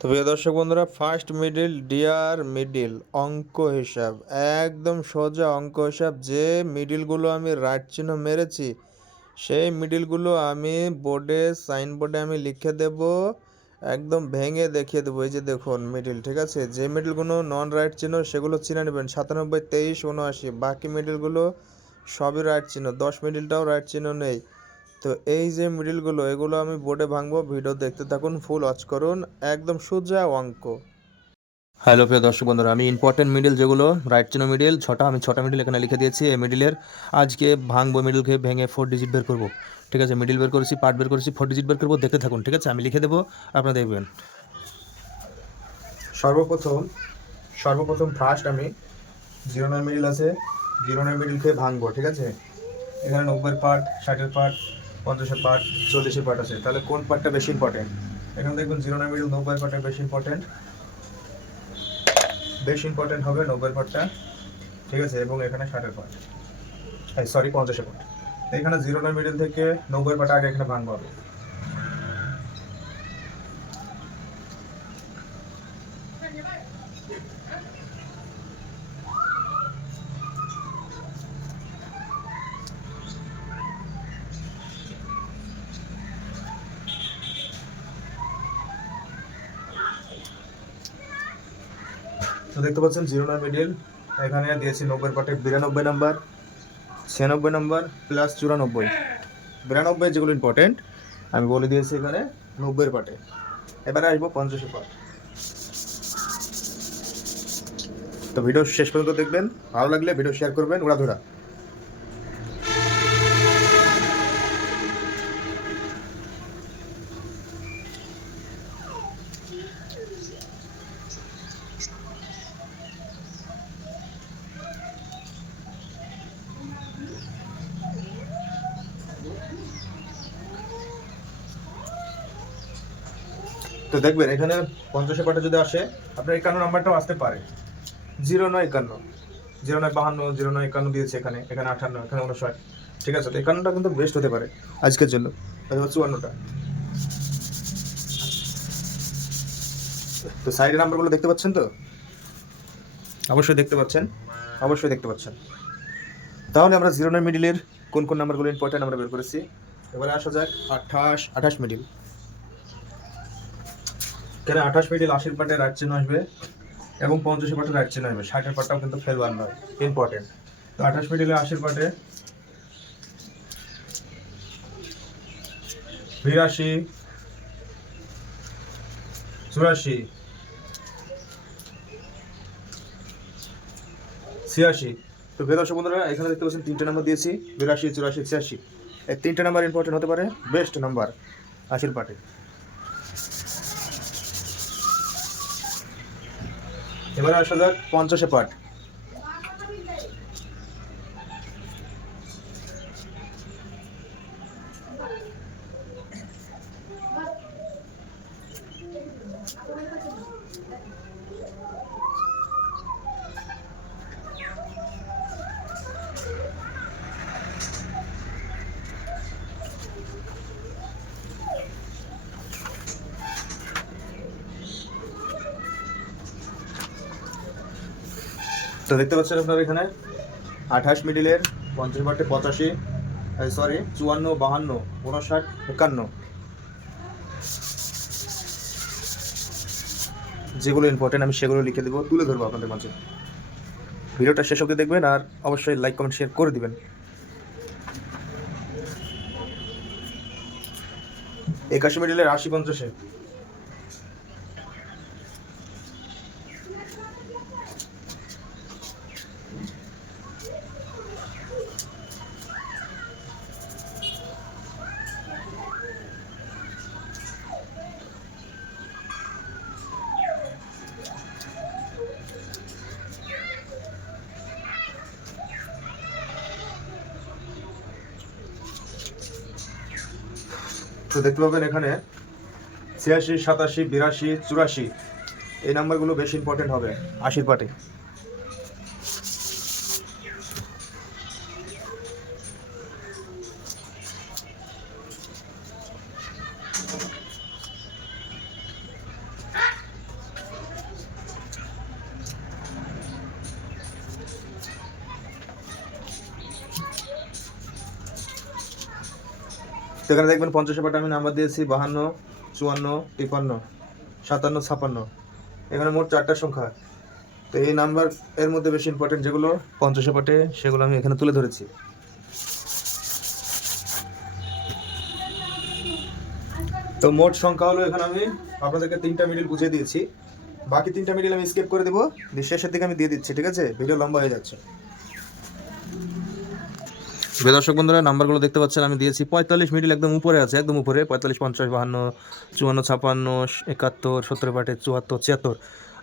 তো প্রিয় দর্শক বন্ধুরা, ফার্স্ট মিডিল ডিয়ার মিডিল অঙ্ক হিসাব, একদম সোজা অঙ্ক হিসাব। যে মিডিলগুলো আমি রাইট চিহ্ন মেরেছি সেই মিডিলগুলো আমি বোর্ডে সাইনবোর্ডে আমি লিখে দেব, একদম ভেঙে দেখিয়ে দেবো। এই যে দেখুন মিডিল, ঠিক আছে। যে মিডিলগুলো নন রাইট চিহ্ন সেগুলো চিনে নেবেন, 97, 23, 79। বাকি মিডিলগুলো সবই রাইট চিহ্ন, 10 মিডিলটাও রাইট চিহ্ন নেই। তো এই যে মিডিলগুলো, এগুলো আমি বোর্ডে ভাঙবো। ভিডিও দেখতে থাকুন, ফুল ওয়াচ করুন, একদম সোজা অঙ্ক। হ্যালো প্রিয় দর্শক বন্ধুরা, আমি ইম্পর্টেন্ট মিডিল যেগুলো রাইট চিহ্ন মিডিল আমি 6টা মিডিল এখানে লিখে দিয়েছি। এই মিডিলের আজকে ভাঙবো, মিডিলকে ভেঙে 4 ডিজিট বের করবো, ঠিক আছে। মিডিল বের করেছি, পার্ট বের করেছি, 4 ডিজিট বের করবো, দেখতে থাকুন, ঠিক আছে। আমি লিখে দেবো, আপনারা দেখবেন। সর্বপ্রথম ফার্স্ট আমি 09 মিডিল আছে, 09 মিডিলকে ভাঙবো, ঠিক আছে। এখানে 90-এর পার্ট, 60-এর পার্ট, 50-এর পার্ট, 40-এর পার্ট আছে। তাহলে কোন পার্টটা বেশি ইম্পর্টেন্ট? এখানে দেখবেন 09 মিডিল 90-এর পার্টটা বেশি ইম্পর্টেন্ট হবে 90-এর পার্টটা, ঠিক আছে। এবং এখানে 60-এর পার্ট, 50-এর পার্ট। এখানে 09 মিডিল থেকে 90-এর পার্ট আগে এখানে ভাঙবো হবে। তো দেখতে পাচ্ছেন 09 মিডিল এখানে দিয়েছি 90-এর পার্টে 92 নাম্বার, 96 নাম্বার প্লাস 94। 92 যেগুলো ইম্পর্টেন্ট আমি বলে দিয়েছি এখানে 90-এর পার্টে। এবারে আসবো 50-এর পার্ট। তো ভিডিও শেষ পর্যন্ত দেখবেন, ভালো লাগলে ভিডিও শেয়ার করবেন উড়াধুরা। তো দেখবেন এখানে 50-এর পার্টে যদি আসে, আপনার 51 নাম্বারটাও আসতে পারে। 09 51, 09 52, 09 51 দিয়েছে এখানে, এখানে 58, এখানে 59, ঠিক আছে। তো 51টা কিন্তু বেস্ট হতে পারে আজকের জন্য, অথবা 54টা। তো সাইডের নাম্বারগুলো দেখতে পাচ্ছেন তো? অবশ্যই দেখতে পাচ্ছেন, অবশ্যই দেখতে পাচ্ছেন। তাহলে আমরা 09 মিডিলের কোন কোন নাম্বারগুলো ইম্পর্টেন্ট আমরা বের করেছি। এবারে আসা যাক 28 মিডিল। কেন 28 মিডিল 80-এর পার্টে রাইট চিহ্ন আসবে এবং 50-এর পার্টে রাইট চিহ্ন আসবে, 60-এর পার্টটাও কিন্তু ফেলবার নয়, ইম্পর্টেন্ট। তো 28 মিডিলে 80-এর পার্টে 82, 84, 86। তো প্রিয় দর্শক বন্ধুরা, এখানে দেখতে পাচ্ছেন 3টে নাম্বার দিয়েছি, 82, 84, 86। এই 3টে নাম্বার ইম্পর্টেন্ট হতে পারে, বেস্ট নাম্বার 80-এর পার্টে। এবারে আসা যাক 50-এর পার্ট। তো দেখতে পাচ্ছেন আপনারা এখানে 28 মিডিলের 50 পার্টে 85, 54, 52, 59, 51 যেগুলো ইম্পর্টেন্ট আমি সেগুলো লিখে দেবো, তুলে ধরবো আপনাদের মাঝে। ভিডিওটা শেষ অবধি দেখবেন আর অবশ্যই লাইক কমেন্ট শেয়ার করে দিবেন। 81 মিডিলের 80, 50-এ তো দেখতে পাবেন এখানে 86, 87, 82, 84 এই নাম্বারগুলো বেশি ইম্পর্টেন্ট হবে 80-এর পার্টে। তো এখানে দেখবেন 50 পাটে আমি নাম্বার দিয়েছি 52, 54, 53, 57, 56। এখানে মোট 4টা সংখ্যা। তো এই নাম্বার এর মধ্যে বেশি ইম্পর্টেন্ট যেগুলো 50 পাটে সেগুলো আমি এখানে তুলে ধরেছি। তো মোট সংখ্যা হলো, এখানে আমি আপনাদেরকে 3টা মিডিল বুঝিয়ে দিয়েছি, বাকি 3টা মিডিল আমি স্কিপ করে দেবো, শেষের দিকে আমি দিয়ে দিচ্ছি, ঠিক আছে? ভিডিও লম্বা হয়ে যাচ্ছে। প্রিয় দর্শক বন্ধুরা, নাম্বারগুলো দেখতে পাচ্ছেন আমি দিয়েছি 45 মিডিল একদম উপরে আছে, একদম উপরে 45, 50, 52, 54, 56, 71, 70 পাটে 74, 76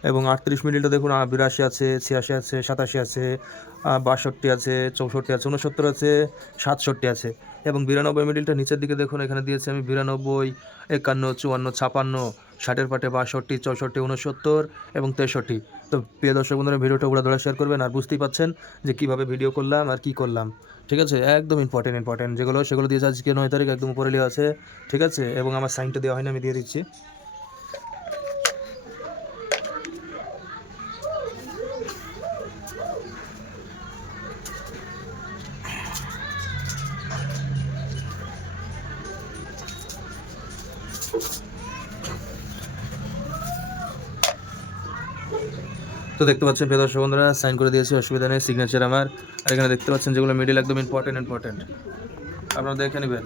এবং 38 মিডিলটা দেখুন 82 আছে, 86 আছে, 87 আছে, 62 আছে, 64 আছে, 69 আছে, 67 আছে এবং 92 মিডিলটা নিচের দিকে দেখুন, এখানে দিয়েছি আমি 92, 51, 54, 56, 60 পাটে 62, 64, 69 এবং 63। তো প্রিয় দর্শক বন্ধুরা, ভিডিওটা উড়াধুরা শেয়ার করবেন, আর বুঝতেই পাচ্ছেন যে কীভাবে ভিডিও করলাম আর কী করলাম, ঠিক আছে? একদম ইম্পর্টেন্ট যেগুলো সেগুলো দিয়েছে আজকে 9 তারিখ, একদম উপরে দেওয়া আছে, ঠিক আছে? এবং আমার সাইনটা দেওয়া হয়নি, আমি দিয়ে দিচ্ছি। তো দেখতে পাচ্ছেন প্রিয় দর্শক বন্ধুরা, সাইন করে দিয়েছি, অসুবিধা নেই, সিগনেচার আমার। আর এখানে দেখতে পাচ্ছেন যেগুলো মিডিল একদম ইম্পর্টেন্ট, আপনারা দেখে নেবেন।